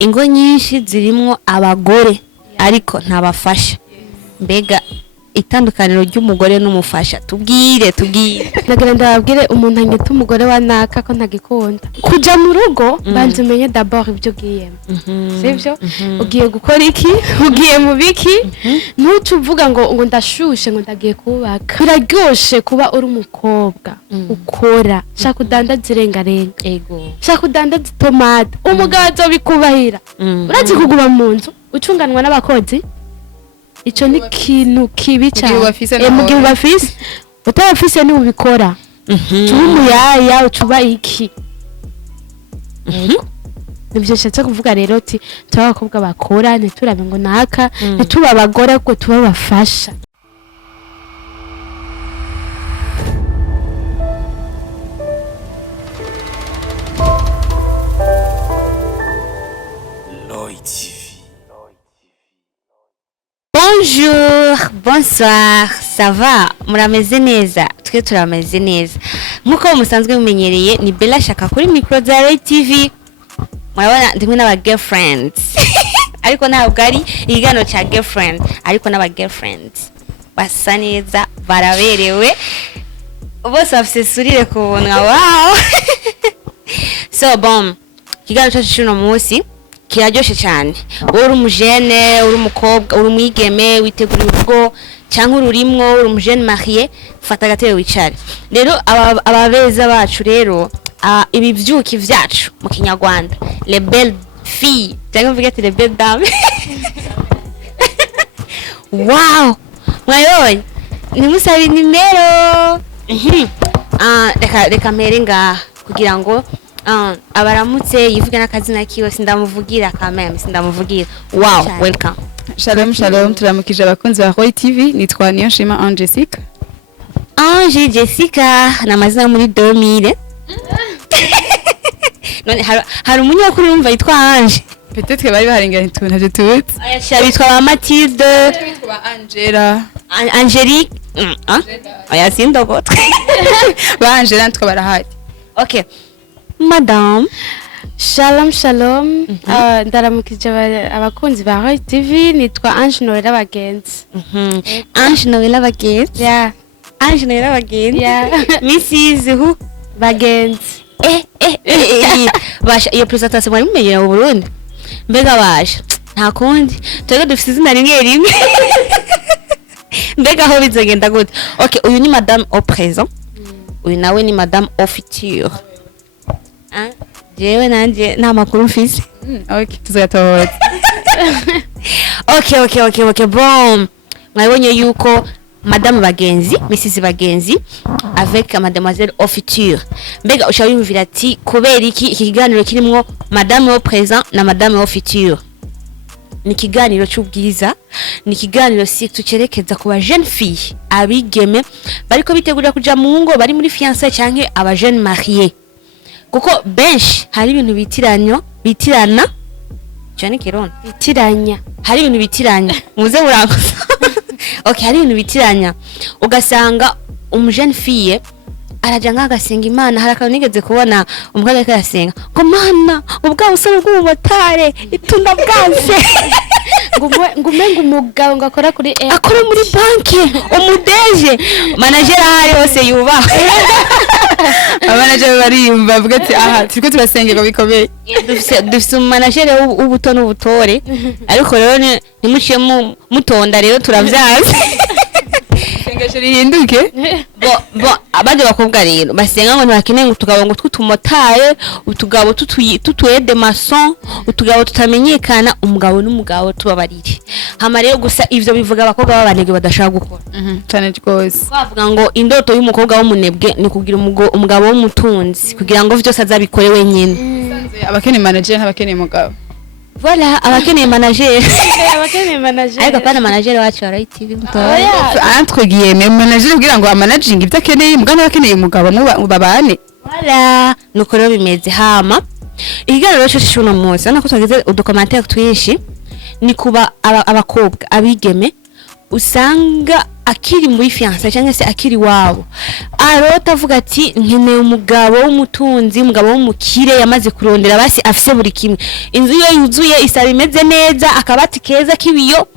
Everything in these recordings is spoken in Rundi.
ingo nyinshi zirimwo abagore ariko ntabafasha. Mbega itandukaniro ry'umugore n'umufasha tubwire. Nagira ndababwire umuntu angita umugore wa naka ko ntagikunda kuja mu rugo banze umenye d'abord ibyo ugiyemo sivyo ugiye gukora iki ugiye mu biki ntucuvuga ngo ndashushe ngo ndagiye kubaka biraryoshe kuba uri umukobwa ukora shaka udandaza irengarenga shaka udandaza itomate umugabo azobikubahira urazi kuguma mu nzu ucunganwa n'abakozi. Ico ni kintu kibi cyane mugihe ubafise utabafise ni ubikora tuba umuyaya ucuba iki nibyo nshatse kuvuga rero ati tuba abakobwa bakora ntiturabe ngo naka ntituba abagore ahubwo tuba bafasha. Bonjour, bonsoir, ça va? Murameze neza? Twe turameze neza. Nkuko musanzwe mumenyereye ni Bella Shaka kuri micro za Ray TV. Murabona ndimwe n'aba girlfriends. Ariko ntabwo ari igano cha girlfriend, ariko n'aba girlfriends. Basa neza, baraberewe. Bose bafise surire kubonwa. Wow. So bon, igano cyacu cy'uno munsi kiraryoshe cyane. Uri umujene, uri umukobwa, uri umwigeme witegura urugo cyangwa ururimwo, uri umujene marié, fata agatebe wicare. Rero ababeza bacu rero ibi vyuki vyacu mu Kinyarwanda les belles filles cyangwa mvuga ati les belles dames. Wow, mwayoye ni musabi nimero reka mere ngaha kugira ngo abaramutse yivuga n'akazina kiwe sindamuvugira kameme sindamuvugira. Wow, welcome. Shalom turamukije abakunzi ba Roy TV nitwa Niyonshima Ange Jessica. Ange Jessica na mazina muri 2000. None hari umunyakuri umva yitwa Ange. Peut-être bari baharenganye tuntu tuzi. Ayasha bitwa ba Mathilde, bitwa Angela, Angelique. Aya sindogotwe. Ba Angela ntwa barahari. Okay. Madame Shalom ndaramukije abakunzi ba Roy TV nitwa Ange Noella Bagenzi. Ange Noella Bagenzi. Yeah. Ange Noella Bagenzi. Yeah. Mrs. Who Bagenzi. Basha iyo presentation mwari mumenyera mu Burundi. Mbega basha nta kundi twebwe dufite izina rimwe. Mbega aho bizogenda gute? Okay, uyu ni madame au présent. Uyu nawe ni madame au futur. Jewe nanje nta makuru mfise. Okay, tuzatohoza. Okay, bon. Mwabonye yuko madame Bagenzi, Mrs Bagenzi avec mademoiselle au futur. Mbega ushawimvira ati kubera iki kiganiro kirimwo madame au présent na madame au futur. Ni kiganiro cy'ubwiza, ni kiganiro si tucerekeza ku ba jeune fille abigeme bariko bitegura kuja mu ngo bari muri fiançailles canke aba jeune marié. Kuko benshi hari ibintu bitirana cyane kirondo bitiranya hari ibintu bitiranya muze muranguza. Okay, hari ibintu bitiranya ugasanga umujene fille araja nk'agasenga Imana. Hari akantu nigeze kubona umukobwa ariko arasenga ngo mana ubwa busore bw'umumotare itunda bwanse ngumenga umugabo ngakora kuri akora muri banki umudeje manager ahari hose yubaha. Abanaje barimba bavuga ati aha turiko turasengerwa bikomeye. Dufise manager w'ubuto n'ubutore ariko rero nimuciye mutonda rero turavyaza. Sengesho rihinduke. Bo abandi bakobwa rero basenga ngo ntibakeneye ngo utugabo ngo tw'utumotare utugabo tutuye de maçon utugabo tutamenyekana umugabo n'umugabo tubabarire. Hama rero gusa ivyo bivuga abakobwa babanege badashaka gukora. Cyane rwose. Bavuga ngo indoto y'umukobwa w'umunebwe ni kugira umugabo w'umutunzi kugira ngo vyose azabikore wenyene. Abakeneye manager n'abakeneye umugabo. Voilà, abakeneye manager. Abakeneye manager. Ariko pana manager wacu wa Ray TV mutoya. Entre guillemets manager kugira ngo amanaging ibyo akeneye mugana akeneye umugabo babane. Voilà, nuko rero bimeze hama. Ikiganiro cyo cy'uno munsi nako twagize udocumentary twinshi ni kuba abakobwa abigeme usanga akiri muri fiança cyangwa se akiri wabo arota avuga ati nkeneye umugabo w'umutunzi, umugabo w'umukire yamaze kurondera basi afise buri kimwe, inzu yo yuzuye, isaba imeze neza, akabati keza kibiyo,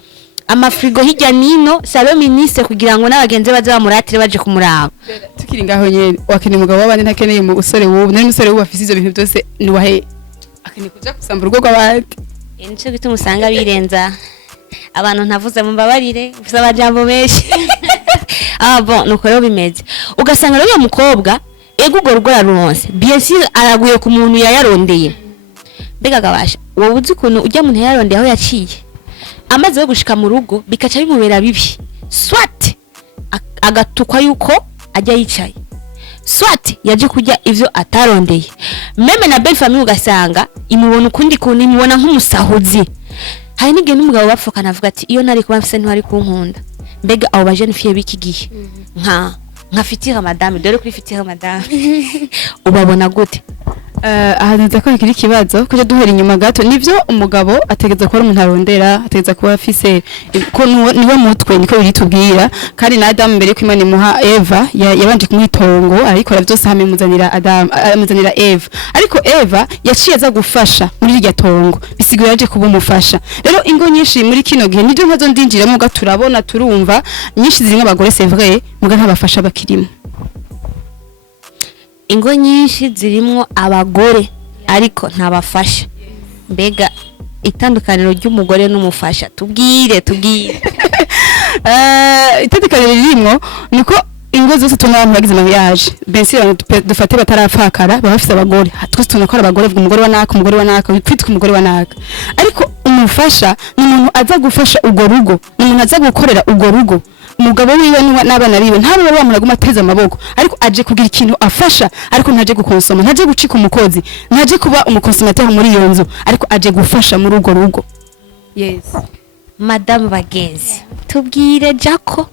amafrigo hirya nino, salon ministre kugira ngo n'abagenzi baze bamuratire baje kumuraba. tukiri ngaho nyene wakeneye umugabo w'abandi ntakeneye umusore w'ubu nari umusore w'ubu afise ivyo bintu byose ni wahe akeneye kuja gusamba urugo rw'abandi. Nico gituma usanga birenza abantu ntavuze mu mbabarire ufite abajambo benshi. Bon nuko rero bimeze ugasanga rero uyo mukobwa ego ugo rugo yaronse bien sûr araguye ku muntu yayarondeye, mbega gabasha wowe uzi ukuntu ujya muntu yayarondeye aho yaciye amaze yo gushika mu rugo bikaca bimubera bibi, swat agatukwa yuko ajya yicaye, swat yaje kujya ivyo atarondeye, meme na belle famille ugasanga imubona ukundi kuntu imubona nk'umusahuzi. Hari n'igihe n'umugabo bapfukana avuga ati iyo nari kuba mfise ntwari kunkunda. Mbega abo ba jeune fille biki gihe nka fitira madame dore kuri fitira madame ubabona gute? Ahantu ko hakiri ikibazo kuje duhera inyuma gato nivyo umugabo ategeza kuba umuntu arondera, ategeza kuba afise ko niwe mutwe niko biritubwira, kandi na Adam mbere ko Imana imuha Eva yabanje kumwitongo ariko byose hamemuzanira Adam amuzanira Eva, ariko Eva yaciye aza gufasha muri irya tongo bisigura yaje kuba umufasha. Rero ingo nyinshi muri kino gihe nivyo nkazo ndinjiramo gaturabona turumva nyinshi zirimo abagore c'est vrai muga ntabafasha bakirimo. Ingo nyinshi zirimwo abagore ariko ntabafasha, mbega itandukaniro ry'umugore n'umufasha tubwire. Itandukaniro ririmo niko ingo zose tuna abantu bagize mariage bensi dufate batarafakara bafise abagore twese tunakora abagore vuga umugore wa naka kwitwa umugore wa naka, ariko umufasha ni umuntu aza gufasha ugo rugo, ni umuntu aza gukorera ugo rugo, umugabo wiwe n'abana biwe ntabwo bari bamuraguma ateze amaboko, ariko aje kugira ikintu afasha, ariko ntaje gukonsoma, ntaje gucika umukozi, ntaje kuba umukonsumateur muri iyo nzu, ariko aje gufasha muri ugo rugo. Yes. Madame Bagenzi tubwire Jako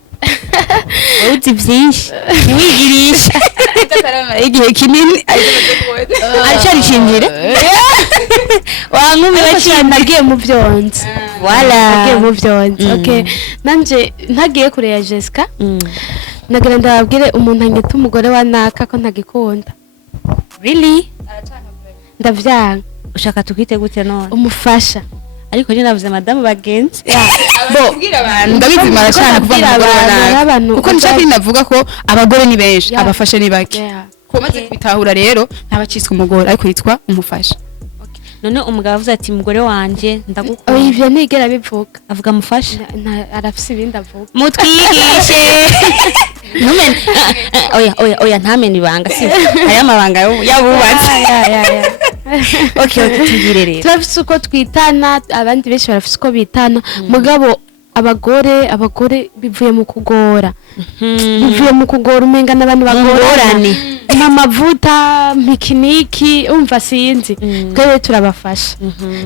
uzi byinshi wigirisha igihe kinini aracari shingire wankumi cyane nagiye mu byonzi nagiye mu byonzi. Okay, nanje ntagiye kure ya Jessica nagira ndababwire umuntu anyita umugore wa naka ko ntagikunda. Really? Ndavyanga. Ushaka tukite gute none? Umufasha. Ariko je navuze Madame Bagenzi. Ndabizi maracana kuva mu Rwanda kuko nshaka navuga ko abagore ni benshi abafashe ni bake. Kumaze kubitahura rero ntabacitswe umugore ariko yitwa umufasha. None umugabo avuze ati mugore wanje ndagukunda. Ivyo nigera bivuga. Avuga mufasha. Arafise ibindi avuga. Mutwigishe. Numen. Oya ntameni ibanga si. Hari amabanga yabubatse. Okay, tugire rero. Turafise uko twitana, abandi benshi barafise uko bitana, mugabo abagore bivuye mu kugora. Bivuye mu kugora umenga n'abantu bagorane. Amavuta, mikiniki, umva sinzi. Twebwe turabafasha.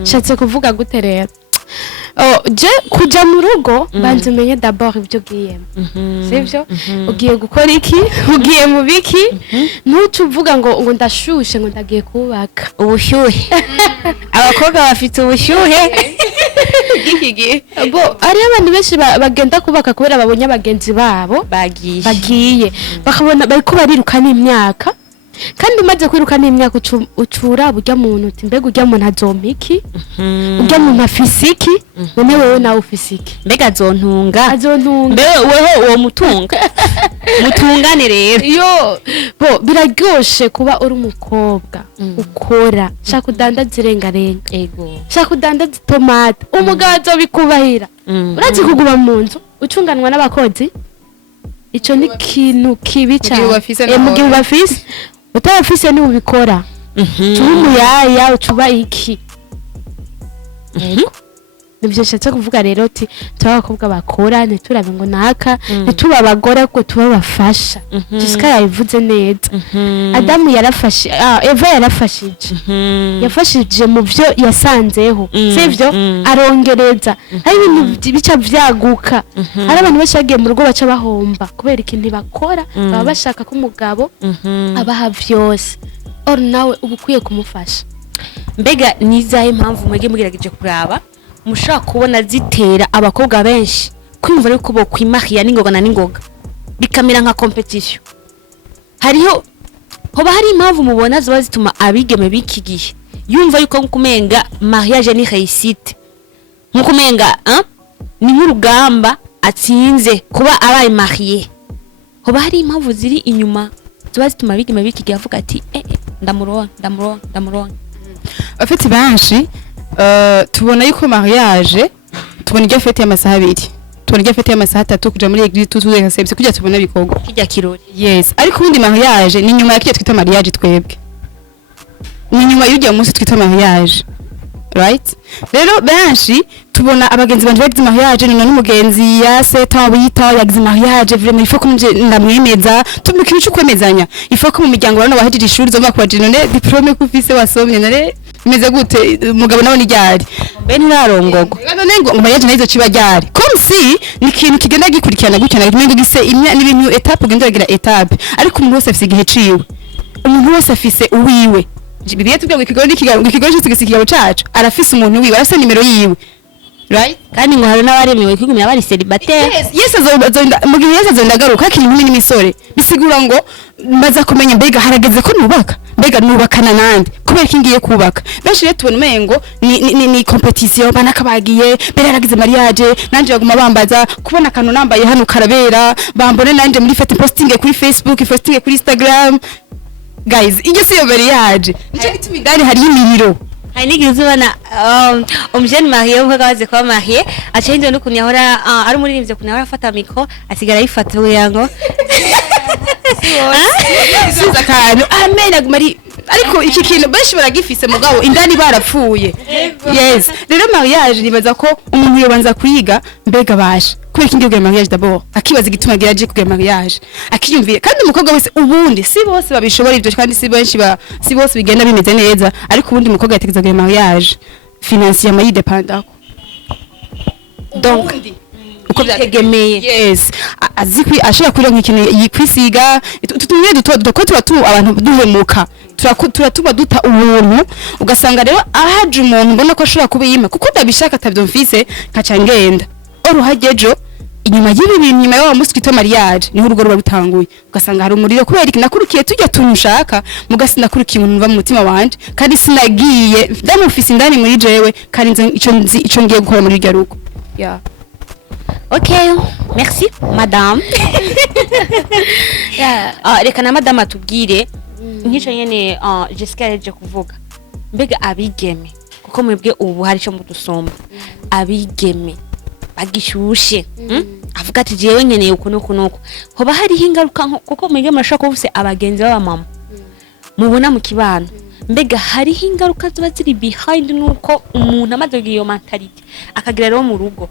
Shatse kuvuga gute rero? Je kuja mu rugo banze umenye d'abord ibyo giyemo. Sivyo? Ugiye gukora iki? Ugiye mu biki? Ntucu uvuga ngo ndashushe ngo ndagiye kubaka. Ubushyuhe. Abakobwa bafite ubushyuhe. Gikigi. Bo ari abantu benshi bagenda kubaka kubera babonye abagenzi babo bagiye. Bakabona bariko bariruka n'imyaka. Kandi umaze kwiruka n'imyaka ucura burya muntu uti mbega urya muntu azompiki urya muntu afisiki none wewe nawe ufisiki mbega azontunga mbewe weho uwo mutunga mutungane rero yo bo biraryoshe kuba uri umukobwa ukora shaka udandaza irengarenga shaka udandaza itomate umugabo azobikubahira urazi kuguma mu nzu ucunganwa n'abakozi ico ni kintu kibi cyane mugihe ubafise utafise ni ubikora umuyaya ucuba iki nibyo nshatse kuvuga rero ati tuba abakobwa bakora ntiturabe ngo naka ntituba abagore ko tuba bafasha Jessica yabivuze neza Adamu yarafashe Eva yafashije mu byo yasanzeho sivyo arongereza hari ibintu bica vyaguka hari abantu bashagiye mu rugo baca bahomba kubera ikintu bakora baba bashaka ko umugabo abaha vyose or nawe ubukwiye kumufasha. Mbega nizaye impamvu mwege mugerageje kuraba mushaka kubona zitera abakobwa benshi kwiyumva yuko bo kwimahiya n'ingoga na n'ingoga bikamera nka competition. Hariho hoba hari impamvu mubona ziba zituma abigeme biki gihe yumva yuko kumenga mariage ni réussite, nkukumenga ni nk'urugamba atsinze kuba abaye marié. Hoba hari impamvu ziri inyuma ziba zituma abigeme biki gihe avuga ati ndamuronka. Afite benshi tubona yuko mariage tubona iryo fete y'amasaha 2, tubona iryo fete y'amasaha 3 kuja muri eglise tutuze kasebye kujya tubona bikogo kijya kirori. Yes, ariko ubundi mariage ni nyuma yakije twita mariage twebwe, ni nyuma y'ujya munsi twita mariage, right? Rero benshi tubona abagenzi banje bagize mariage none n'umugenzi ya seta wita yagize mariage vraiment ifo kumje ndamwemeza tumuka ibicu kwemezanya ifo ko mu miryango bano bahejije ishuri zo bakwaje none diplome kufise wasomye none imeze gute umugabo nawe ni ryari bene urarongogo none ngo mariage nazo ciba ryari comme si ni ikintu kigenda gikurikirana gutya na rimwe gise imya n'ibintu etape ugenda etape ariko umuntu wese afise igihe ciwe, umuntu wese afise uwiwe. Bibiliya tubwira ikigo cyose kigabo cacu arafise umuntu wiwe arafise nimero yiwe, right? Kandi ngo hari n'abaremewe kwigumira bari célibataire. Yes azonda mu gihe yese azondagaruka akiri nkumi n'imisore bisigura ngo maza kumenya mbega harageze ko nubaka mbega nubakana nande kubera kingiye kubaka. Benshi rero tubona umengo ni competition banakabagiye mbere yaragize mariage nanje baguma bambaza kubona kano nambaye hano karabera bambone nanje muri fete posting kuri Facebook, posting kuri Instagram. Guys, iyo siyo mariage nico gituma indani hari imiriro. Hari n'igihe ubona umujene marié ubwo kaze kwa marié acende no kunyahora ari umuririmbye kunyahora afata micro asigara yifata uyango siza kantu amena gumari ariko iki kintu benshi baragifise mugabo indani barapfuye. Yes, rero mariage nibaza ko umuntu yobanza kuyiga mbega basha kubera ikindi kugira mariage d'abord akibaza igituma gira je kugira mariage akiyumviye kandi umukobwa wese ubundi si bose babishobora ibyo kandi si benshi si bose bigenda bimeze neza ariko ubundi umukobwa yategeza kugira mariage financièrement yidependako donc uko byategemeye. Yes, azikwi ashobora kugira nk'ikintu yikwisiga tutumwe duko turatu abantu duhemuka turatuba duta ubuntu ugasanga rero ahaje umuntu mbona ko ashobora kubiyima kuko ndabishaka atavyumvise kaca ngenda oruhagejo inyuma y'ibi bintu nyuma y'aho musi twita mariage niho urugo ruba rutanguye ugasanga hari umuriro kubera iki nakurikiye tujya tunshaka mugasi nakurikiye umuntu va mu mutima wanje kandi sinagiye ndamufise indani muri jewe kandi ico ngiye gukora muri rya rugo. Yeah. Okay, merci madame. Reka na madame atubwire nk'ico nyene Jessica yaje kuvuga mbega abigeme kuko mwebwe ubu hari cyo mudusomba abigeme bagishushe avuga ati jewe nkeneye uko nuko hoba hari hingaruka kuko mwebwe murashaka kuvuse abagenzi baba mama mubona mu kibano mbega hari hingaruka ziba ziri behind nuko umuntu amaze iyo mentality akagira rero mu rugo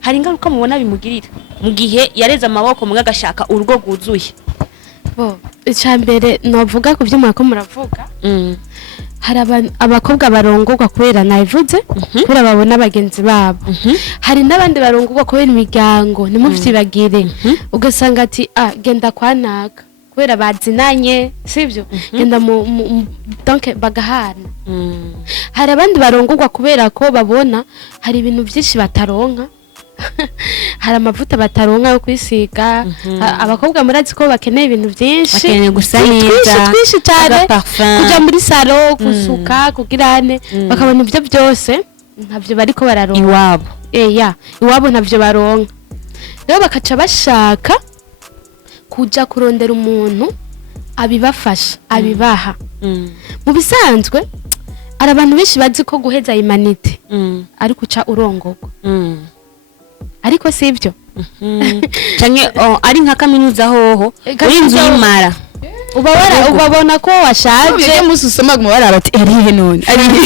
hari ingaruka mubona bimugirira mu gihe yareze amaboko muga gashaka urugo guzuye. Bo icambere novuga ku byo mwako muravuga hari abakobwa barongorwa kubera nayivuze kubera babona abagenzi babo hari n'abandi barongorwa kubera imiryango nimuvyibagire ugasanga ati genda kwanaka kubera bazinanye sivyo genda donc bagahana. Hari abandi barongorwa kubera ko babona hari ibintu byinshi bataronka hari amavuta bataronka yo kwisiga abakobwa murazi ko bakeneye ibintu byinshi bakeneye gusa neza twinshi cyane kuja muri salo gusuka kugirane bakabona ibyo byose ntavyo bariko bararonka iwabo iwabo ntavyo baronka rero bakaca bashaka kuja kurondera umuntu abibafasha abibaha mu bisanzwe ari abantu benshi bazi ko guheza imanite ari kuca urongorwa ariko sivyo canke ari nka kaminuza hoho urinzi yimara ubabona ko washaje musi usoma mu baraba ati arihe none arihe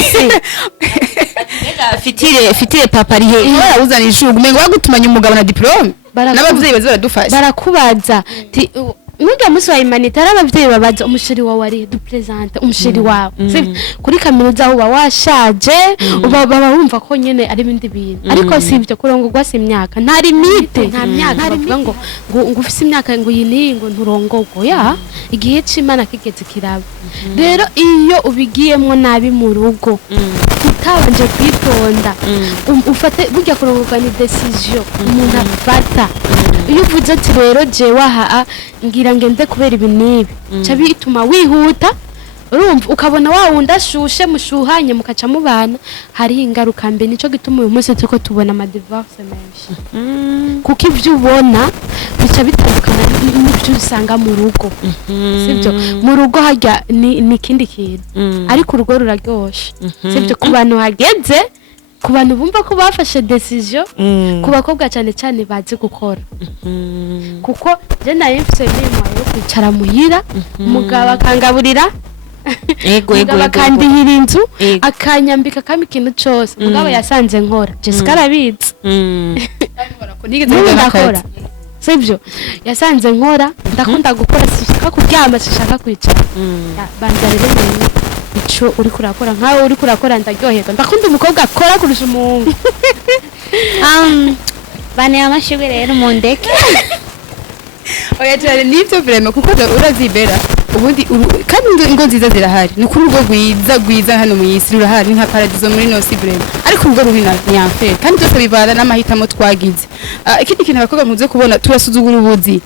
fitire papa arihe barawuzana ishugu mengo bagutumanya umugabo na diplome n'abavyeyi bazi baradufasha barakubaza Nuga musi wa imanita arabavyeyi babaza umushiri wawe ari du presente umushiri wawe kuri kaminuza uba washaje baba bumva ko nyene ari bindi bintu ariko sivyo kurongorwa si imyaka nta limite nta myaka bavuga ngo ufise imyaka ngo yini ngo nturongorwa ya igihe c'Imana kigeze kiraba rero iyo ubigiyemwo nabi mu rugo utabanje kwitonda ufate burya kurongorwa ni decision umuntu afata iyo uvuze ati rero jewe aha ngira ngende kubera ibi n'ibi ca bituma wihuta urumva ukabona wa wundi ashushe mushuhanye mukaca mubana hariho ingaruka mbi nico gituma uyu munsi turiko tubona amadivorce menshi kuko ivyo ubona bica bitandukana n'ivyo usanga mu rugo sibyo mu rugo harya ni ikindi kintu ariko urugo ruraryoshe sibyo ku bantu hageze ku bantu bumva ko bafashe decision ku bakobwa cyane cyane bazi gukora kuko je nayo mfise imirimo yo kwicara muhira umugabo akangaburira ego bakandihira inzu akanyambika kama ikintu cyose mugabo yasanze nkora Jessica arabizi ndakora sibyo yasanze nkora ndakunda gukora sishaka kuryama sishaka kwicara banza rero ico uri kurakora nkawe uri kurakora ndaryoherwa ndakunda umukobwa akora kurusha umuhungu bane amashigwe rero mu ndeke oya cyane nivyo vraiment kuko urazibera ubundi kandi ingo nziza zirahari ni kuri urwo rwiza hano mu isi rurahari nka paradiso muri nosi vraiment ariko urwo ruri na enfer kandi byose bivana n'amahitamo twagize ikindi kintu abakobwa muze kubona turasuzugura ubuzi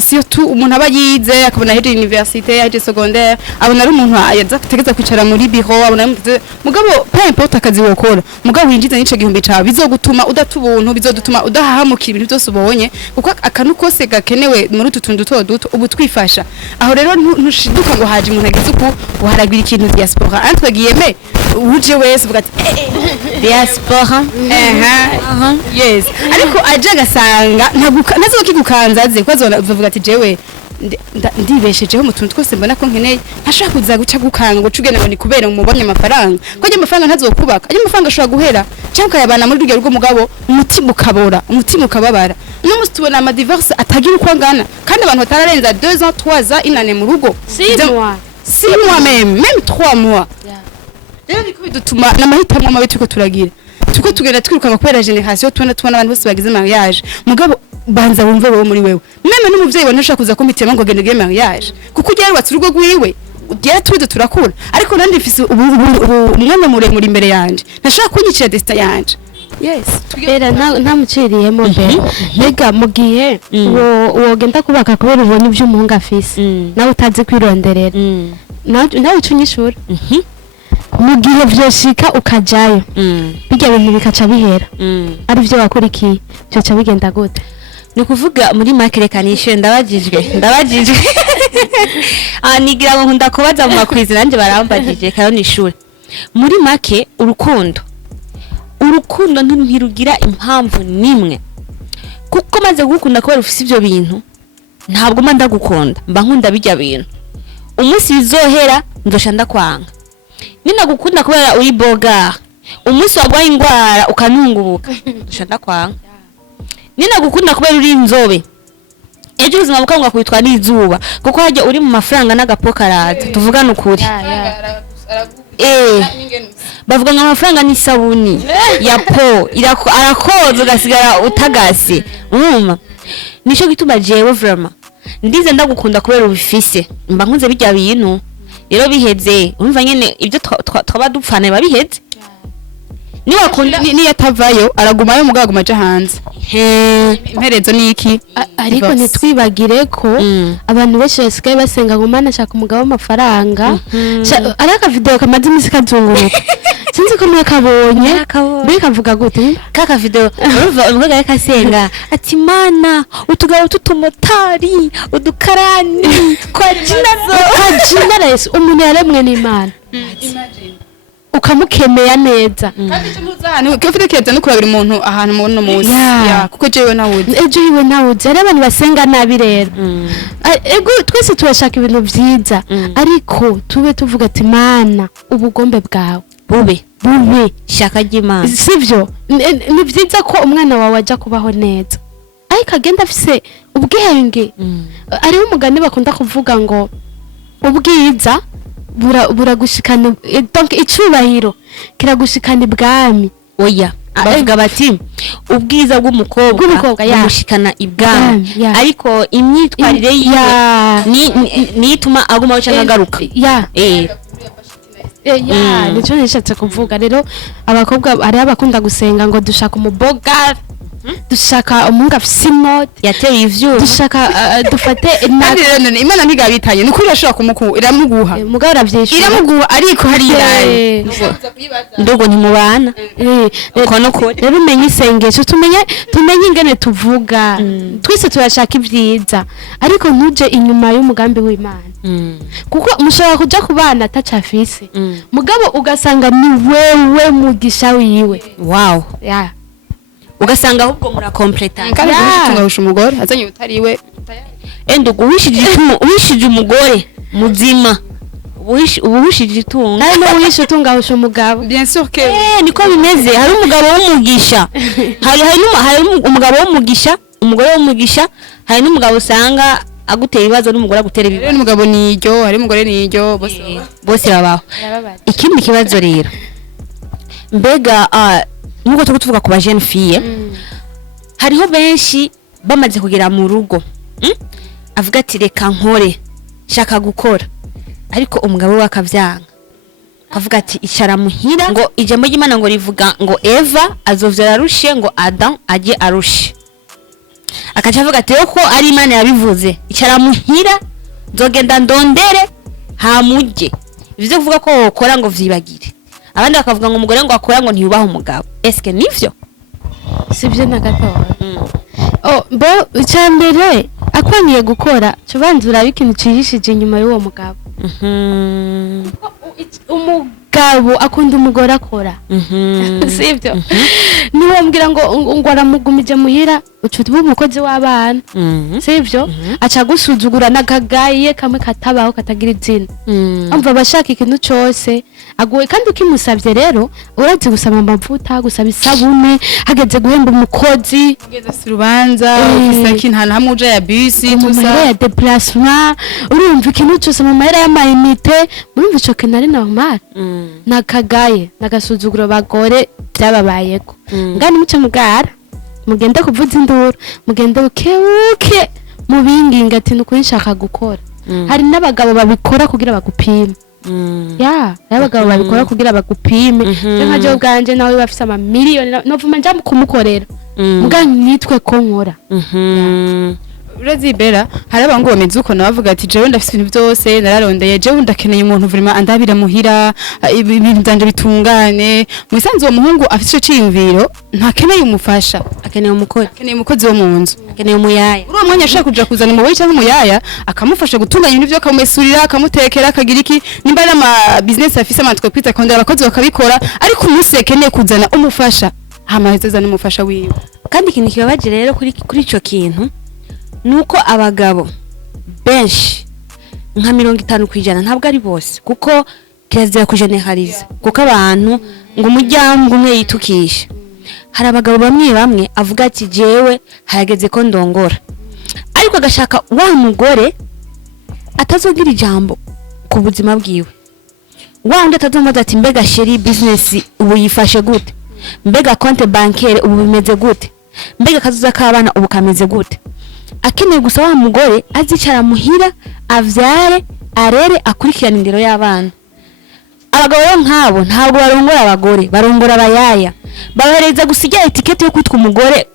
surtout umuntu aba yize akabona heje université heje secondaire abona ari umuntu yazategeza kwicara muri bureau abona mugabo peu importe akazi wokora mugabo winjiza n'ico gihumbi cawe bizogutuma udatubuntu bizodutuma udahahamukira ibintu byose ubonye kuko akanu kose gakenewe muri ututundu duto ubu twifasha aho rero ntushiduka ngo haje umuntu agize uko uharagwira ikintu diaspora entre guillemets uje wese uvuga ati diaspora yes ariko aje agasanga ntazo kigukanza ze kwazo uvuga ati jewe ndibeshejeho mu tuntu twose mbona ko nkeneye ntashaka kuza guca gukanga ngo cugene ngo ni kubera umubonye amafaranga ko aje amafaranga ntazokubaka aje amafaranga ashobora guhera cyangwa yabana muri rugero rw'umugabo umutima ukabora umutima ukababara no musi tubona ama divorce atagira uko angana kandi abantu batararenza 2 ans 3 ans inane mu rugo 6 mois 6 mois même 3 mois rero niko bidutuma n'amahitamo mabi turiko turagira tuko tugenda twirukanga kubera generation tubona abantu bose bagize mariage mugabo banza wumve wowe muri wewe meme n'umuvyeyi wanje ashaka kuza kumitema ngo gende mariage kuko ugiye watse urugo rwiwe ugiye tuze turakura ariko nandi mfise umwanya muremure imbere yanje ntashaka kunyicira destin yanje yes bera ntamuciriyemo mbega mu gihe wogenda kubaka kubera ubonye ivy'umuhungu afise nawe utazi kwironderera nawe ucunyishura mu gihe vyoshika ukajayo bijya bintu bikaca bihera ari vyo wakurikiye byoca bigenda gute ni kuvuga muri makerekanishe ndabajijwe nigira ngo nkunda kubaza mu makwizi nanje barambajije kayo nishure muri make urukundo ntirugira impamvu nimwe kuko maze gukunda kubera ufise ivyo bintu ntabwo mba ndagukunda mba nkunda bijya bintu umunsi bizohera ndosha ndakwanga nina gukunda kubera uri boga umunsi wagwaye ingwara ukanungubuka ndosha ndakwanga nina gukunda kubera uri inzobe ejo ubuzima bukangwa kwitwa n'izuba kuko hajya uri mu mafaranga n'agapokaraza tuvugana ukuri bavuga ngo amafaranga ni sabuni ya po arakoza ugasigara utagase urumva nico gituma jewe vraiment ndize ndagukunda kubera ubifise mba nkunze bijya bintu rero biheze urumva nyene ibyo twaba dupfana babiheze ni wakunda ni yatavayo aragumayo mugaguma aje hanze imperezo ni iki ariko ntitwibagire ko abantu benshi basigaye basenga ngo Mana shaka umugabo w'amafaranga araka video kamaze imisi kazunguruka sinzi ko nakabonye mbega avuga gute kaka video urumva umugabo ariko asenga ati Mana utugabo tutumotari udukarani kwa jinaresi umuntu yaremwe n'Imana ukamukemea neza kandi cyo ntuzahane kufite keza no kurabira umuntu ahantu mu munsi kuko jewe nawuze ejo yiwe nawuze ari abantu basenga nabi rero ego twese turashaka ibintu vyiza ariko tube tuvuga ati Mana ubugombe bwawe bube shaka ry'Imana sivyo ni vyiza ko umwana wawe aja kubaho neza ariko agenda afise ubwenge ari umugani bakunda kuvuga ngo ubwiza buragushikana donc icubahiro kiragushikana ibwami oya bavuga bati ubwiza bw'umukobwa yamushikana ibwami ariko imyitwarire yiwe ni ituma aguma cyangwa agaruka ya nico nishatse kuvuga rero abakobwa ari abakunda gusenga ngo dushaka umuboga dushaka umunga afise inoti yateye ivyuma dushaka dufate kandi rero none imana ntigabitanye nuko irashobora iramuguha mugabo uravyishura iramuguha ariko hari iraye ndogo ntimubana kono kuri rero umenye isengesho tumenye ingene tuvuga twese turashaka ibyiza ariko ntuje inyuma y'umugambi w'Imana kuko mushobora kuja kubana atacafise mugabo ugasanga ni wewe mugisha wiwe wow ya ugasanga ahubwo murakompletana kandi gushitungahusha umugore azanye utariwe ndogo wishije umugore muzima ubuhishije itunga kandi no wishe utungahusha umugabo bien sûr que niko bimeze hari umugabo w'umugisha hari umugabo w'umugisha umugore w'umugisha hari n'umugabo usanga agutera ibibazo n'umugore agutera ibibazo rero umugabo niryo hari umugore niryo bose babaho ikindi kibazo rero mbega nkuko tuko tuvuga ku ba jeune fille hariho benshi bamaze kugera mu rugo avuga ati reka nkore shaka gukora ariko umugabo we akavyanga avuga ati icara muhira ngo ijambo ry'Imana ngo rivuga ngo Eva azovyara arushe ngo Adam aje arushe akaca avuga ati ko ari Imana yabivuze icara muhira nzogenda ndondere hamuje ivyo kuvuga ko wokora ngo vyibagire abandi bakavuga ngo umugore ngo akora ngo ntiyubaha umugabo eske nivyo sivyo na gatoya bo icambere akwaniye gukora cubanzura ikintu cihishije inyuma y'uwo mugabo umugabo akunda umugore akora sivyo niwe mbwira ngo aramugumije muhira ucutuba umukozi w'abana sivyo aca gusuzugura n'akagaye kamwe katabaho katagira izina umva abashaka ikintu cose agoye kandi ukimusavye rero urazi gusaba amavuta gusaba isabune hageze guhemba umukozi kugeza urubanza ufisaki nta hamwe uja ya bisi tusa ya déplacement urumva ikintu cose mu mahera y'amayinite urumva ico kintu ari normal nakagaye nagasuzuguro bagore byababayeko ngani muce mugara mugende kuvuza induru mugende buke mubinginga ati nukuri nshaka gukora hari n'abagabo babikora kugira bagupime ya abagabo babikora kugira bagupime nka je ubwanje nawe bafise ama miliyoni novuma nja kumukorera muga nitwe ko nkora Urazibera hari abangu bameze uko nabavuga ati jewe ndafise ibintu byose nararondeye jewe ndakeneye umuntu vraiment andabira muhira ibintu byanje bitungane musanze uwo muhungu afise ico ciyumviro ntakeneye umufasha akeneye umukore akeneye umukozi wo mu nzu akeneye umuyaya uri umwanya ashaka kuja kuzana umubiri cyangwa umuyaya akamufasha gutunganya ibintu byo akamumesurira akamutekera akagira iki nimba ari ama business afise amatwe kwita kondera abakozi bakabikora ariko umunsi yakeneye kuzana umufasha hamaheza n'umufasha wiwe kandi ikintu kibabaje rero kuri ico kintu nuko abagabo benshi nka 50% ntabwo ari bose kuko kirazira kujeneraliza kuko abantu ngo umuryango umwe yitukisha hari abagabo bamwe avuga ati jewe harageze ko ndongora ariko agashaka wa mugore atazogira ijambo ku buzima bwiwe wa undi atazomuza ati mbega sheri business ubu yifashe gute mbega konte bancaire ubu bimeze gute mbega kazuza k'abana ubu kameze gute akeneye gusa wa mugore azicara muhira avyare arere akurikirana indero y'abana abagabo rero nkabo ntabwo barongora abagore barongora abayaya bahereza gusigira etikete yo kwitwa umugore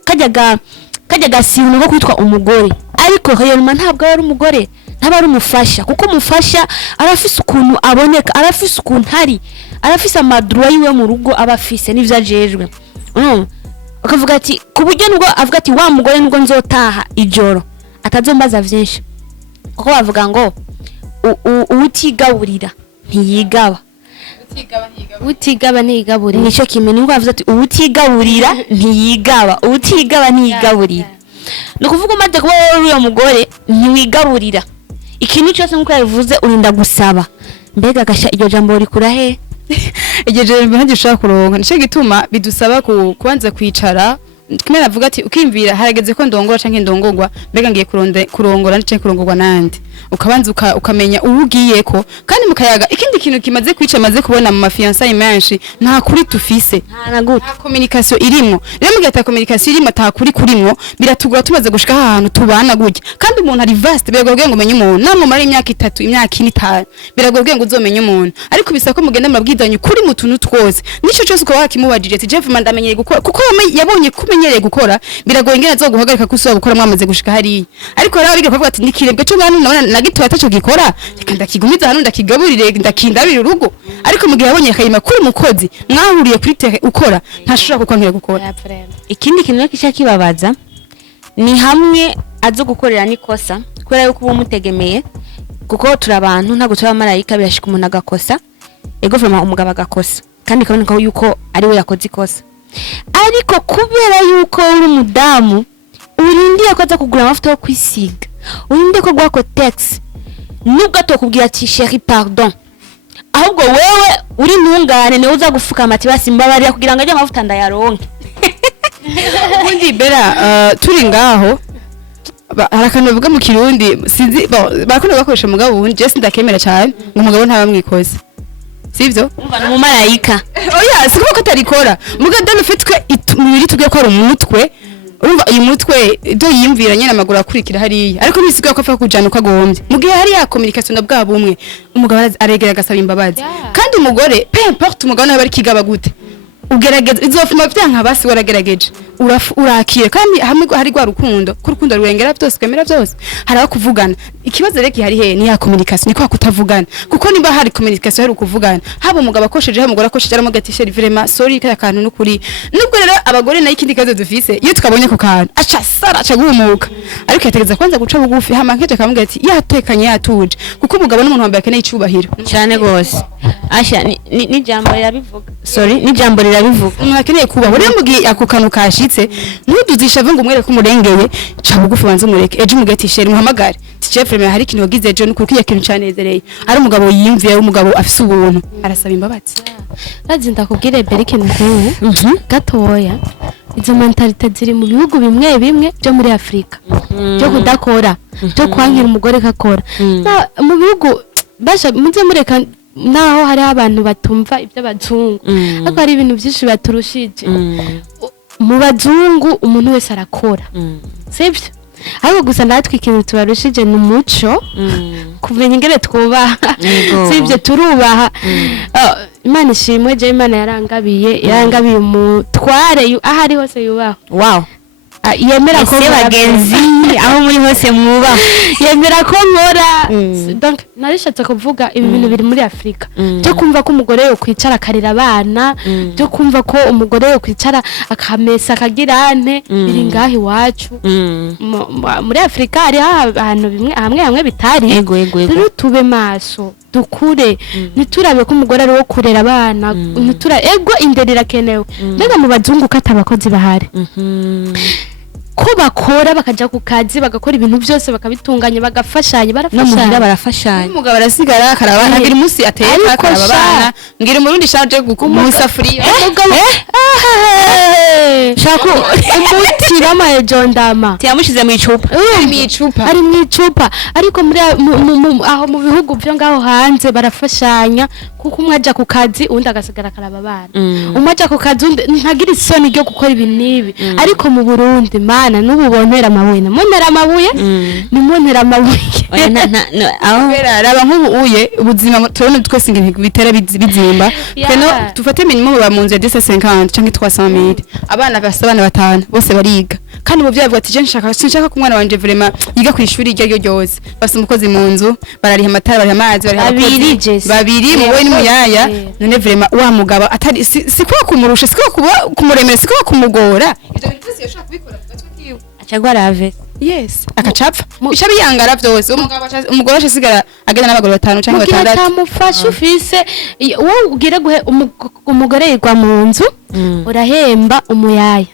kajyaga sintu ko kwitwa umugore ariko hanyuma ntabwo ari umugore ntaba ari umufasha kuko umufasha arafise ukuntu aboneka arafise ukuntu hari arafise amadruwa yiwe mu rugo abafise n'ivyo ajejwe akavuga ati kuburyo nubwo avuga ati wa mugore nubwo nzotaha ijoro atazombaza vyinshi kuko bavuga ngo utigaburira ntiyigaba utigaba ntiyigaburira nico kimwe nubwo bavuze ati utigaburira ntiyigaba utigaba ntiyigaburira nukuvuga umaze kuba wowe uyo mugore ntiwigaburira ikintu cyose nkuko yavuze urinda gusaba mbega gasha iryo jambo rikura he igihe rero ntagishaka kuronka nico gituma bidusaba kubanza kwicara kimwe navuga ati ukimvira harageze ko ndongora canke ndongorwa mbega ngiye kurongora canke kurongorwa nande ukabanza ukamenya uwugiyeko kandi mukayaga ikindi kintu kimaze kwica maze kubona mu mafiançailles menshi nta kuri tufise nta communication irimo rero mugihe ata communication irimo ata kuri kurimwo biratugura tumaze gushika ahantu tubana gutya kandi umuntu ari vaste biragobwe ngo umenye umuntu namwe mari imyaka 3 imyaka 5 biragobwe ngo uzomenye umuntu ariko bisa ko mugenda murabwidanye kuri mu tuntu twose nico cyose uko wakimubajije ati Jeff mandamenyeye gukora kuko yabonye kumenyereye gukora biragoye ngene azoguhagarika kusubira gukora mwamaze gushika hariya ariko rero biga kuvuga ati nikirebwe cyo bantu na gito ataco gikora reka ndakigumiza hano ndakigaburire ndakindabira urugo ariko mugihe yabonye kayima kuri mukozi mwahuriye kuri tere ukora ntashobora kukwangira gukora ikindi kintu nakisha kibabaza ni hamwe azo gukorera nikosa kubera yuko uba umutegemeye kuko turi abantu ntabwo turi abamarayika birashika umuntu agakosa ego vraiment umugabo agakosa kandi kaboneka yuko ari we yakoze ikosa ariko kubera yuko uri umudamu urindiye ko aza kugura amavuta yo kwisiga urindiye ko gwako tax nubwo atokubwira ati chérie pardon ahubwo wewe uri ntungane ne uza gufuka amati basimbabarira kugira ngo aje amavuta ndayaronke ubundi bera turi ngaho harakantu bavuga mu kirundi sinzi bakunda bakoresha umugabo ubundi je sindakemera cyane ngo umugabo ntabamwikoze sivyo umva mu marayika oya siko ko tarikora muganda ufitwe imibiri tubye ko ari umutwe urumva uyu mutwe do yimvira nyene amaguru akurikira hariya ariko bisigaye ko afa kujana uko agombye mugihe hari ya communication na bwa bumwe umugabo aregera agasaba imbabazi kandi umugore peu importe umugabo nawe bari kigaba gute ugerageza izofuma byanka basi waragerageje urakire kandi hamwe hari gwa rukundo kurukundo rurengera byose kwemera byose hari kuvugana ikibazo reki hari he ni ya communication ni kwa kutavugana kuko nimba hari communication hari ukuvugana haba umugabo akosheje umugore akosheje aramo gatishe vraiment sorry kaya kantu n'ukuri nubwo rero abagore nayo ikindi kazo dufise iyo tukabonye ku kantu aca sara aca guhumuka ariko yategeza kwanza guca bugufi hama nkeje kamubwira ati yatekanye yatuje kuko umugabo n'umuntu wambaye akeneye icubahiro cyane gose asha ni jambo rirabivuga sorry ni jambo rirabivuga umuntu akeneye kubaho rero mugiye ako kantu kashitse ntuduzisha vuga umwere ko murengeye ca bugufi banze mureke ejo mugatishe muhamagare Jeff Remera hari kintu wagize ejo nuko kiya kintu canezereye ari umugabo yimviye umugabo afise ubuntu arasaba imbabazi bazi ndakubwire berike nkuwe gatoya izo mentalite ziri mu bihugu bimwe bimwe byo muri Afrika byo kudakora byo kwankira umugore kakora mu bihugu basha muze mureka naho hari abantu batumva ibyo bazungu ariko hari ibintu byinshi baturushije mu bazungu umuntu wese arakora sivyo ariko gusa natwe ikintu tubarushije ni umuco kumenya ingene twubaha sivyo turubaha Imana ishimwe je Imana yarangabiye umutware ahari hose yubaho wow yemera ko bagenzi aho muri hose mwubaha yemera ko nkora donc narishatse kuvuga ibi bintu biri muri Afrika byo kumva ko umugore yo kwicara akarira abana byo kumva ko umugore yo kwicara akamesa akagirane biri ngahi wacu muri Afrika hari ahantu bimwe hamwe bitari rero tube maso dukure niturabe ko umugore ari wo kurera abana ego inderira kenewe mbega mu bazungu katabakozi bahari ko bakora bakaja ku kazi bagakora ibintu byose bakabitunganya bagafashanya barafashanya umugabo arasigara akarabana ngira umunsi ateka akarabana ngira umurundi shaje kumusafuriya umugabo shako umuti bamaye jondama tiyamushize mu icupa ari mu icupa ariko muri aho mu bihugu byo ngaho hanze barafashanya kuko umwe aja ku kazi undi agasigara akaraba abana umwe aja ku kazi undi ntagira isoni ryo gukora ibintu nibi ariko mu Burundi mana nubu bontera amabuye ni montera amabuye aho raba nk'ubu uye ubuzima turone twese ngintu bitera bizimba keno tufate minimum ba munzu ya 250 canke 300,000 abana basabana batanu bose bariga kandi mu byavuga ati je nshaka kumwana wanje vraiment yiga ku ishuri ryo ryose basi umukozi mu nzu barariha amatara bariha amazi bariha babiri muwe ni muyaya none vraiment wa mugabo atari siko kumurusha siko kuba kumuremera siko kumugora ivyo bintu byose yashaka kubikora tugatwikiwe acagwa rave yes akacapfa ishabi yangara byose umugore ashisigara agenda n'abagore batanu cyangwa batandatu tamufasha ufise wowe ugire guhe umugore yirwa mu nzu urahemba umuyaya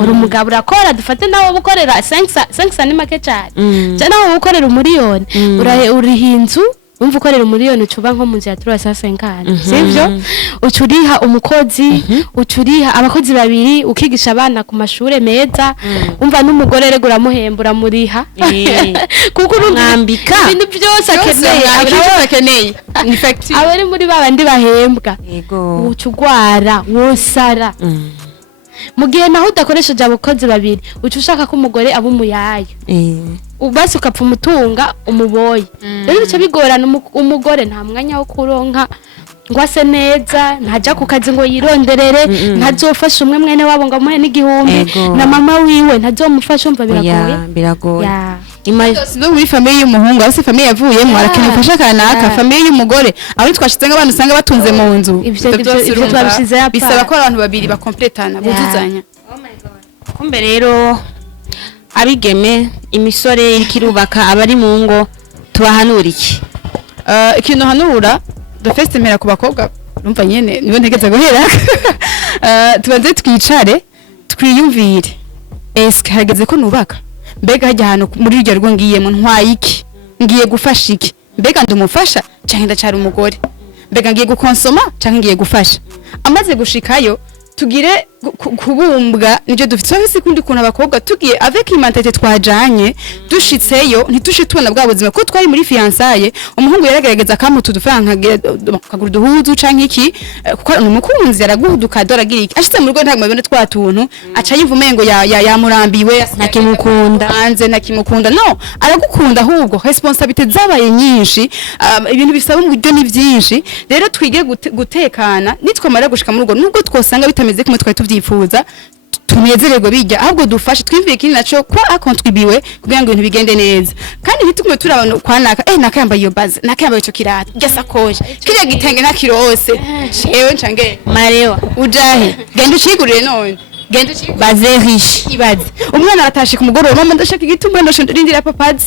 uri umugabo urakora dufate nawe bukorera 5 ni make cyane cyane nawe ukorera umuriyoni uriha inzu wumva ukorera umuriyoni ucuba nko mu nzu ya 350 sivyo ucuriha umukozi ucuriha abakozi babiri ukigisha abana ku mashure meza umva n'umugore rego uramuhembura muriha kuko urumwambika ibintu byose akeneye in fact abari muri babandi bahembwa yego ucugwara wosara mu gihe naho udakoresheje abakozi babiri uca ushaka ko umugore aba umuyaye basi ukapfa umutunga umuboye rero bica bigorana umugore nta mwanya wo kuronka ngo ase neza ntajya ku kazi ngo yironderere ntazofasha umwe mwene wabo ngo amuhe n'igihumbi na mama wiwe ntazomufasha umva biragoye no muri famille y'umuhungu ase famille yavuyemo arakeneye ufasha kanaka famille y'umugore aho twashize ngo abantu usanga batunze mu nzu ivyo twabishize yapa bisaba ko abantu babiri bakompletana buzuzanya kumbe rero abigeme imisore ikirubaka abari mu ngo tubahanura iki ikintu hanura dufeste mera ku bakobwa numva nyene nibo ntegeze guhera tubanze twicare twiyumvire eske hageze ko nubaka mbega hajya hano muri iryo rwo ngiyemo ntwaye iki ngiye gufasha iki mbega ndumufasha canke ndacara umugore mbega ngiye gukonsoma canke ngiye gufasha amaze gushikayo tugire kubumbwa nje dufite wese kundi kuntu abakobwa tugiye avec imentete twajanye dushitseyo ntitushitubona bwa buzima ko twari muri fiançaye umuhungu yaragerageza kamutu dufaranga kaguru duhuzu canke iki kuko umukunzi yaraguhuduka doragira iki ashitse mu rugo ntabwo mabone twatuntu aca yumva umengo yamurambiwe nakimukunda hanze nakimukunda no aragukunda ahubwo responsabilité zabaye nyinshi ibintu bisaba mu buryo ni byinshi rero twige gutekana nitwamara gushika mu rugo nubwo twosanga bitameze kumwe twari tuvyifuza tunezererwe bijya ahubwo dufashe twimviye kindi naco kwa akontribuer kugira ngo ibintu bigende neza kandi ntitugume turabona kwanaka nakayambaye iyo base nakayambaye ico kirata gasakoje kiriya gitenge nakirose jewe ncange marewa ujahe genda ucigurire none genda ucigurire baze riche ibaze umwana aratashe ku mugoroba mama ndashaka igitumbwe ndashondindira papazi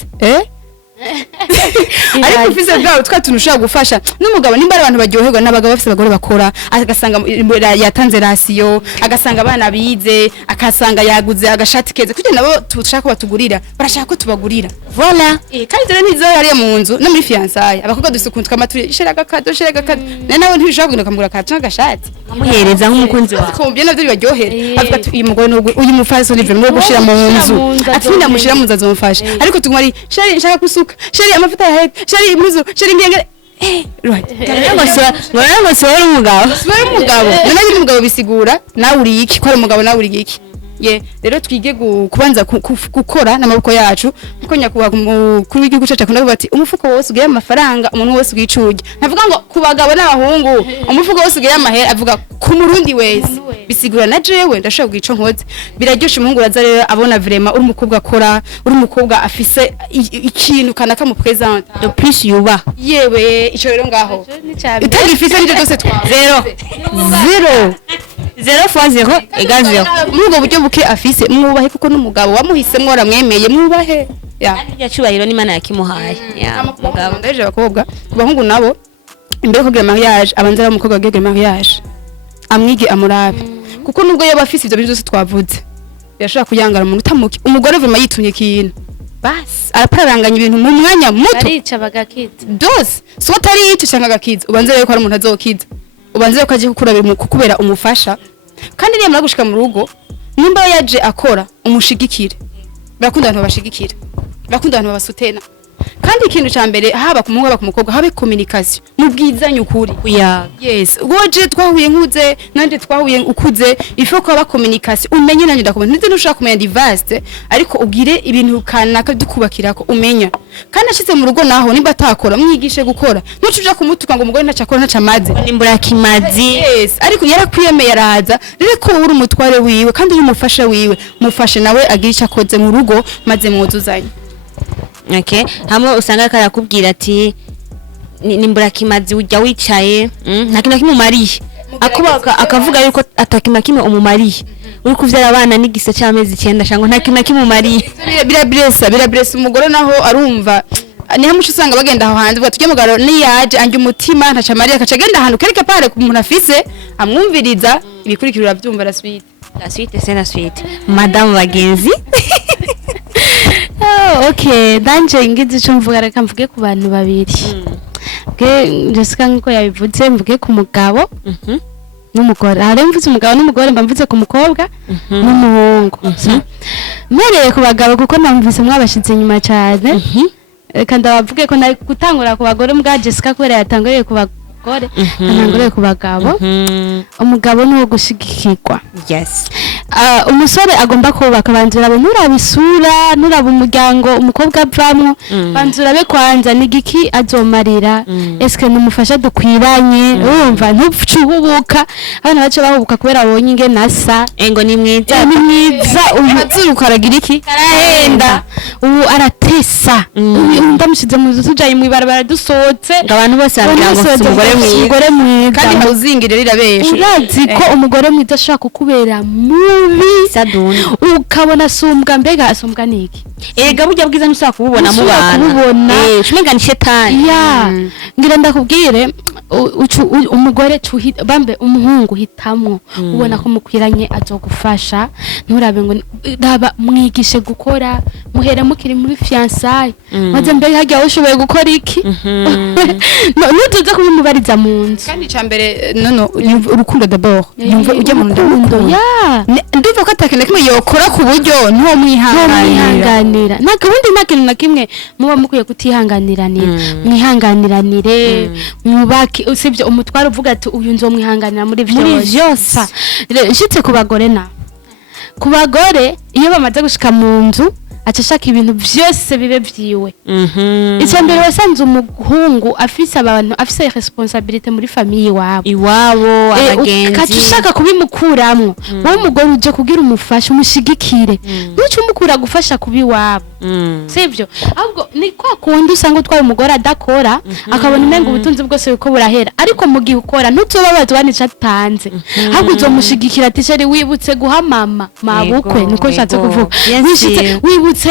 ariko ufise bwawe twatuntu ushaka gufasha n'umugabo nimba abantu baryoherwa n'abagabo bafise abagore bakora agasanga yatanze rasiyo agasanga abana bize akasanga yaguze agashati keze kugira nabo tushaka batugurira barashaka ko tubagurira voilà kandi rero ntizo hariye mu nzu no muri fiançaye abakobwa dusukuntu twamaturi sheraga kado nawe ntibishaka kugenda kamugura kacu agashati amuhereza nk'umukunzi wawe ko byo navyo bibaryohera avuga ati uyu mugore uyu mufaso nive no gushira mu nzu atinda mushira mu nzu azomfasha ariko tugumari sheri nshaka kusuka sheri amafuta ya heke sheri imuzu sheri ngenge ngo sora umugabo nanagira umugabo bisigura nawe uri iki ko ari umugabo nawe uri iki rero twige kubanza gukora n'amaboko yacu kuko nyakuba kuri w'igihugu cyacu akunda bati umufuko wose ugiye amafaranga umuntu wese ugicuge navuga ngo ku bagabo n'abahungu umufuko wose ugiye amahera avuga ku murundi wese bisigura na jewe ndashaka kugico nkoze biraryosha umuhungu raza rero abona vraiment uri umukobwa akora uri umukobwa afise ikintu kanaka mu present de plus yuba yewe ico rero ngaho utagifise nje dose twa 0 fois 0 égale 0 mugo buryo buke afise mwubahe kuko n'umugabo wamuhisemwe waramwemeye mwubahe ya cyubahiro n'Imana yakimuhaye umugabo ndaje abakobwa bahungu nabo imbere ko gira mariage abanza umukobwa agiye mariage amwige amurabe kuko nubwo yaba afise ivyo byose twavuze yashaka kuyangara umuntu utamuke umugore vuma yitunye kintu bas araparanganya ibintu mu mwanya muto arica bagakiza dose so tari yica cyangwa gakiza ubanze rero ko ari umuntu azokiza ubanze rero ko aje kukurabira kukubera umufasha kandi niyo muragushika mu rugo nimba yaje akora umushigikire bakunda abantu babashigikira bakunda abantu babasutena kandi ikintu ca mbere haba ku muhungu haba ku mukobwa habe communication mubwizanye ukuri yes goje twahuye nkuze nanje twahuye ukuze ifo ko haba communication umenye nanje ndakomeye ntize nushaka kumenya divaste ariko ubwire ibintu kanaka dukubakirako umenya kandi ashize mu rugo naho nimba atakora mwigishe gukora ntucuja kumutuka ngo umugore ntacakora ntacamaze nimbura kimazi yes ariko yarakwiyemeye araza rero ko uri umutware wiwe kandi uri umufasha wiwe mufashe nawe agira icyo akoze mu rugo maze mwuzuzanye hamwe usanga karakubwira ati nimbura kimazi ujya wicaye nta kintu kimumariye akavuga yuko atakima kimwe umumariye uri kuvyara abana n'igisa cy'amezi 9 shango nta kintu kimumariye birabresa umugore naho arumva ni hamusha usanga bagenda aho hanze tujye mugaro niyaje anje umutima ntaca Maria kacagenda ahantu kereke pare ku muntu afise amwumviriza ibikurikirira byumva la suite c'est la suite madame bagenzi okay danje ngize ico mvuga reka mvuge ku bantu babiri mvuge Jessica nkuko yabivuze mvuge ku mugabo n'umugore hari mvuze umugabo n'umugore mba mvuze ku mukobwa n'umuhungu mpereye ku bagabo kuko namvise mwabashitse inyuma cyane reka ndabavuge ko nari gutangura ku bagore mbwa Jessica kubera yatanguriye ku bagore ntanguriye ku bagabo umugabo ni wo gushigikirwa yes umusore agomba kubaka banzura abo nurabisura nuraba umuryango umukobwa avamwo banzura be kwanza nigiki azomarira eske numufasha dukwiranye urumva ntupfuhubuka abana bace bahubuka kubera abonye inge nasa ngo ni mwiza uyu azuruka aragira iki karahenda ubu aratesa ndamushize mu tujaye mu ibarabara dusohotse abantu bose baravuga ngo umugore mwiza kandi ntuzingire rirabeshe urazi ko umugore mwiza ashaka kukubera mubi saduni ukabona sumbwa mbega asumbwa niki ega burya bwiza nusaka kububona mu bana shumenga ni shetani ya ngira ndakubwire umugore bambe umuhungu hitamwo ubona ko mukwiranye azogufasha nturabe ngo daba mwigishe gukora muhere mukiri muri fiançailles maze mbega hajya ushoboye gukora iki nutuze kubimubariza mu nzu kandi cyambere nono urukundo d'abord yumva ujya mu rukundo ya ndumva ko atakene kimwe yokora ku buryo nto mwihanganira nakubundi nakintu na kimwe muba mukwiye kutihanganiranira mwihanganiranire mwubaki usibye umutwaro uvuga ati uyu nzo mwihanganira muri vyose nshitse ku bagore na ku bagore iyo bamaze gushika mu nzu acashaka ibintu byose bibe vyiwe icyo mbere wasanze umuhungu afise abantu afise responsabilité muri famille iwabo abagenzi katushaka kubimukuramwo wowe umugore uje kugira umufasha umushigikire nuco umukura gufasha kubi wabo sivyo ahubwo ni kwa kundi usanga utwaye umugore adakora akabona imenga ubutunzi bwose uko burahera ariko mu gihe ukora ntuzobabazwa nica atanze ahubwo uzomushigikira ati sheri wibutse guha mama mabukwe niko nshatse kuvuga wibutse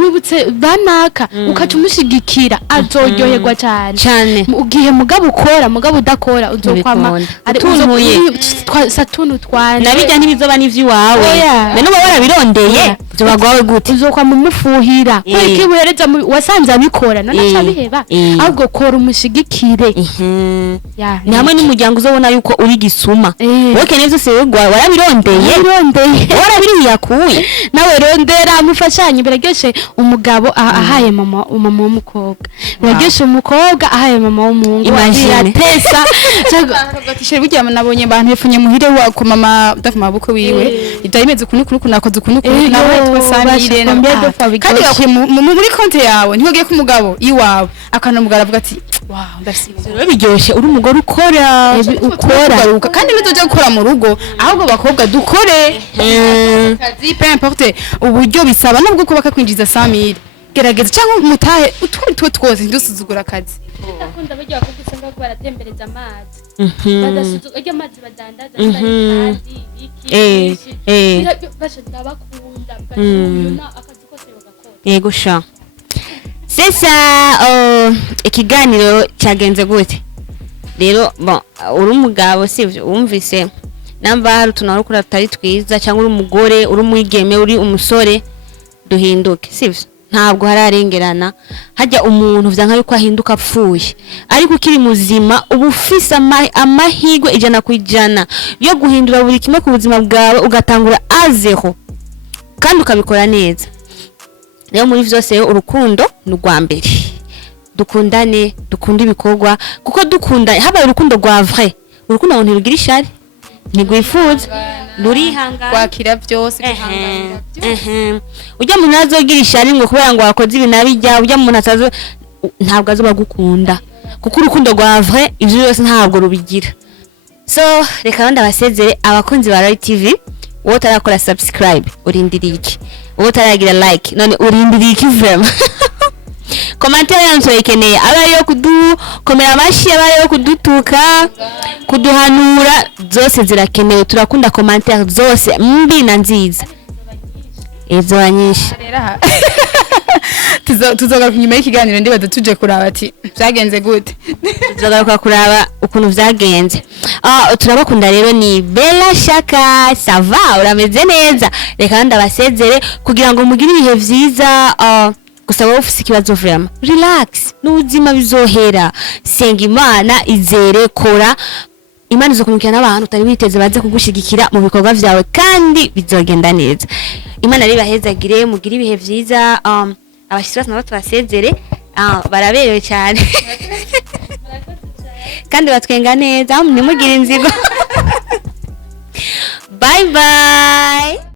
wibutse banaka ukaca umushigikira azoryoherwa cyane ugihe mugabo ukora mugabo udakora uzokwama ari satunu twane nabijya ntibizoba n'ivy'iwawe none uba warabirondeye zobagwawe gute uzokwama umufuhira kweki buhereza wasanze abikora none acabiheba ahubwo kora umushigikire ni hamwe n'umuryango uzobona yuko uri gisuma wowe keneye vyose warabirondeye warabiriye yakuye nawe rondera mufashanye birageshe umugabo ahaye mama w'umukobwa birageshe umukobwa ahaye mama w'umuhungu iratesa gatishira burya nabonye abantu befunye muhire wa ko mama udafuma bukwe wiwe idayimeze kunukunuku nakoze kunukunuku nawe twasamire kandi yakuye muri konti yawe ntiwagiye ku mugabo iwawe akanomugara avuga ati wow ndafisize biryoshe uri umugore ukora kandi bizoje gukora mu rugo ahubwo bakobwa dukore kazi peu importe uburyo bisaba nubwo kubaka kwinjiza 100,000 gerageza cyangwa mutahe utwo twose ndusuzugura akazi ndakunda bajya bakugusanga ko baratembereza amazi badasuzugura amazi badandaza kandi iki basha ndabakunda bakuyuna akazi kose bagakora yego sha sesa ikiganiro cyagenze gute rero bon uri umugabo sivyo wumvise namba hari tunarukura tutari twiza cyangwa uri umugore uri umwigeme uri umusore duhinduke sivyo ntabwo hararengerana hajya umuntu vyanka yuko ahinduka apfuye ariko ukiri muzima ubu ufise amahigwe 100% yo guhindura buri kimwe ku buzima bwawe ugatangura azero kandi ukabikora neza rero muri vyose urukundo n'ugwa mbere dukundane dukunda ibikorwa kuko dukunda haba urukundo rwa vrai urukundo ngo ntirugira ishari ntigwifuza nurihangana kwakira byose guhangana ujya mu nazogira ishari ngo kubera ngo wakoze ibi nabijya ujya mu natazo ntabwo azoba gukunda kuko urukundo rwa vrai ivyo byose ntabwo rubigira so reka ndabasezere abakunzi ba Royal TV wowe tarakora subscribe urindiriye iki wowe taragira like none urindiriye iki vraiment commentaire yanzu ikeneye abayo kudukomera amashi abayo kudutuka kuduhanura zose zirakenewe turakunda commentaire zose mbi na nziza ezo anyisha tuzogaruka nyuma y'ikiganiro ndibaza tuje kuraba ati byagenze gute tuzogaruka kuraba ukuntu byagenze turabakunda rero ni Bella Shaka sava urameze neza reka ndabasezere kugira ngo mugire ibihe vyiza gusa wowe ufise ikibazo vraiment relax n'ubuzima bizohera senga imana izere kora imana izokumukira n'abantu utari witeze baze kugushigikira mu bikorwa vyawe kandi bizogenda neza imana rero bahezagire mugire ibihe vyiza abashitsi nabo tubasezere baraberewe cyane kandi batwenga neza nimugire inzigo bye bye